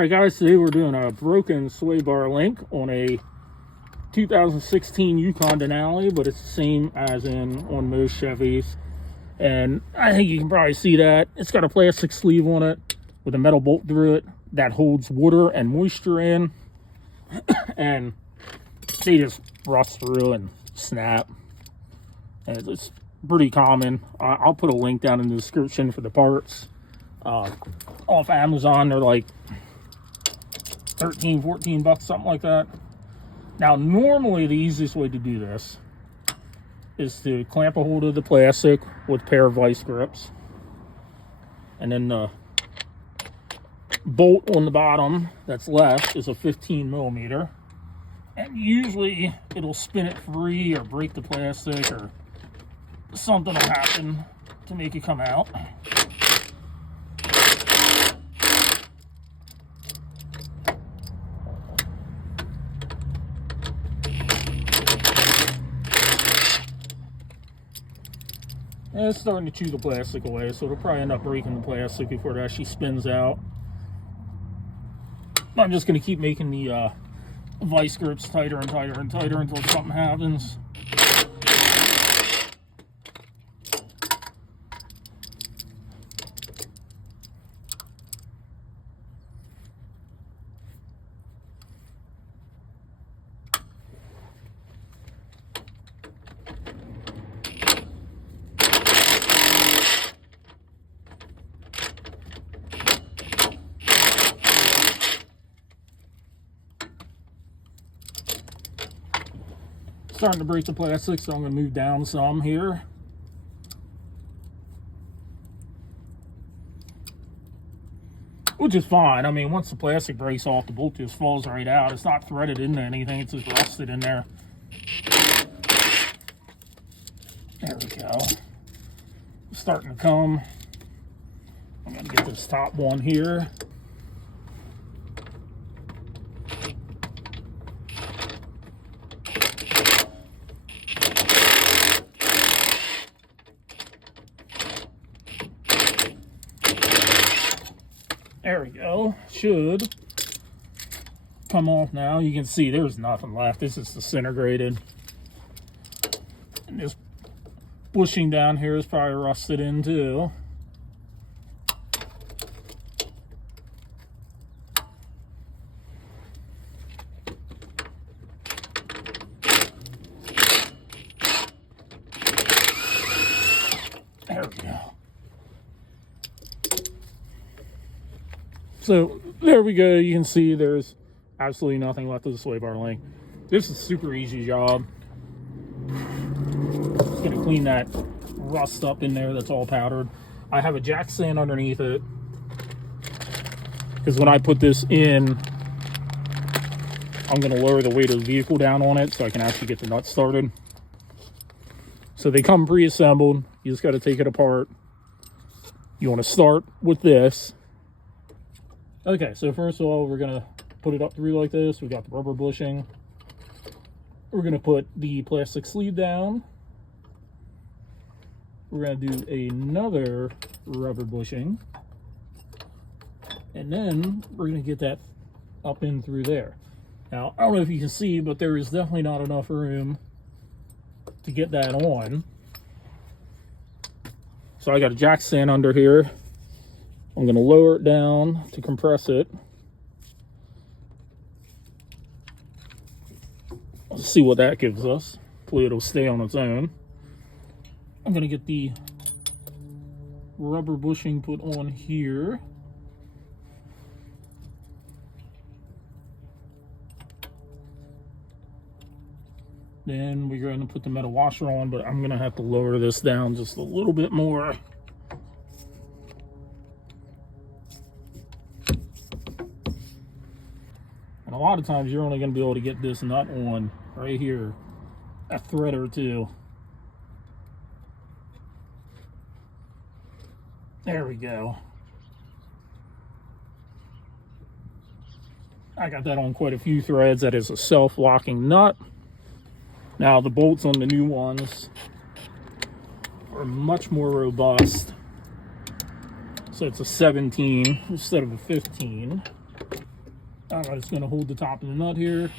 Alright guys, today we're doing a broken sway bar link on a 2016 Yukon Denali, but it's the same as on most Chevys. And I think you can probably see that. It's got a plastic sleeve on it with a metal bolt through it that holds water and moisture in. And they just rust through and snap. And it's pretty common. I'll put a link down in the description for the parts. Off Amazon, they're like 13, 14 bucks, something like that. Now, normally the easiest way to do this is to clamp a hold of the plastic with a pair of vice grips. And then the bolt on the bottom that's left is a 15 millimeter. And usually it'll spin it free or break the plastic or something will happen to make it come out. And it's starting to chew the plastic away, so it'll probably end up breaking the plastic before it actually spins out. I'm just going to keep making the vice grips tighter and tighter and tighter until something happens. Starting to break the plastic, so I'm going to move down some here. Which is fine. I mean, once the plastic breaks off, the bolt just falls right out. It's not threaded into anything, it's just rusted in there. There we go. It's starting to come. I'm going to get this top one here. There we go. Should come off now. You can see there's nothing left. This is disintegrated. And this bushing down here is probably rusted in too. There we go. So there we go. You can see there's absolutely nothing left of the sway bar link. This is a super easy job. Just gonna clean that rust up in there that's all powdered. I have a jack stand underneath it because when I put this in, I'm gonna lower the weight of the vehicle down on it so I can actually get the nuts started. So they come pre-assembled. You just got to take it apart. You want to start with this. Okay, so first of all, we're going to put it up through like this. We got the rubber bushing. We're going to put the plastic sleeve down. We're going to do another rubber bushing. And then we're going to get that up in through there. Now, I don't know if you can see, but there is definitely not enough room to get that on. So I got a jack stand under here. I'm going to lower it down to compress it. Let's see what that gives us. Hopefully it'll stay on its own. I'm going to get the rubber bushing put on here. Then we're going to put the metal washer on, but I'm going to have to lower this down just a little bit more. And a lot of times you're only going to be able to get this nut on right here, a thread or two. There we go. I got that on quite a few threads. That is a self-locking nut. Now the bolts on the new ones are much more robust. So it's a 17 instead of a 15. I'm just going to hold the top of the nut here.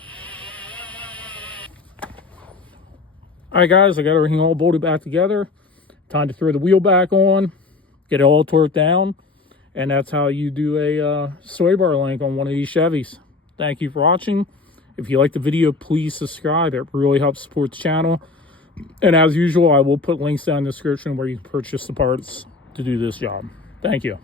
All right, guys, I got everything all bolted back together. Time to throw the wheel back on, get it all torqued down, and that's how you do a sway bar link on one of these Chevys. Thank you for watching. If you like the video, please subscribe. It really helps support the channel. And as usual, I will put links down in the description where you can purchase the parts to do this job. Thank you.